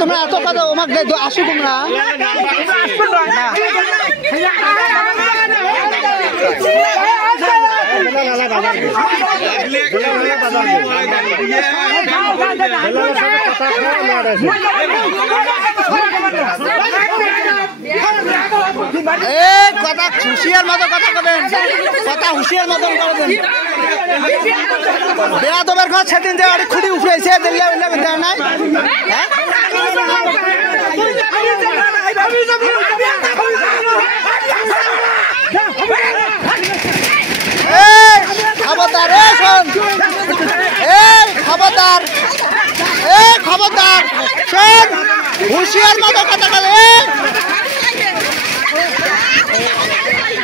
তোমরা এত কথা আমাকে আসো তোমরা কথা হুঁশিয়ার মতো কথা বলেন কথা হুঁশিয়ার মতন করবেন বেয়া তোমার ঘর সেদিন যে অনেক খুঁড়ি উঠেছে দিল্লা উল্লা বেঁধে নাই খবরদার খবরদার খবরদার শোন হুঁশিয়ার মতো কথা বলে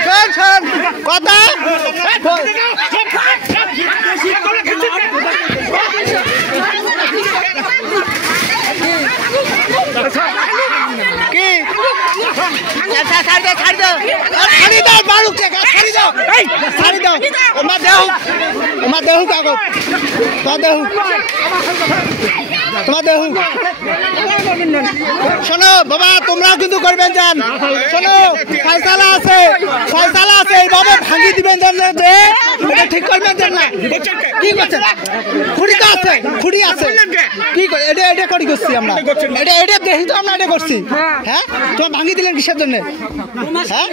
শোন শোন কথা কি ছাড়ি দাও বাড়ুক ছাড়ি দাও তোমার দেহ কাগজ তোমার দেহ শোনো বাবা তোমরাও কিন্তু করবেন যান শোনো ফয়সালা আছে এইভাবে ভাঙি দিবেন ঠিক করবেন না কি করছেন খুঁড়ি আছে কি করে এটা করি করছি আমরা এটা দেখি তো আমরা এটা করছি হ্যাঁ তোমার ভাঙি দিলেন কিসের জন্য হ্যাঁ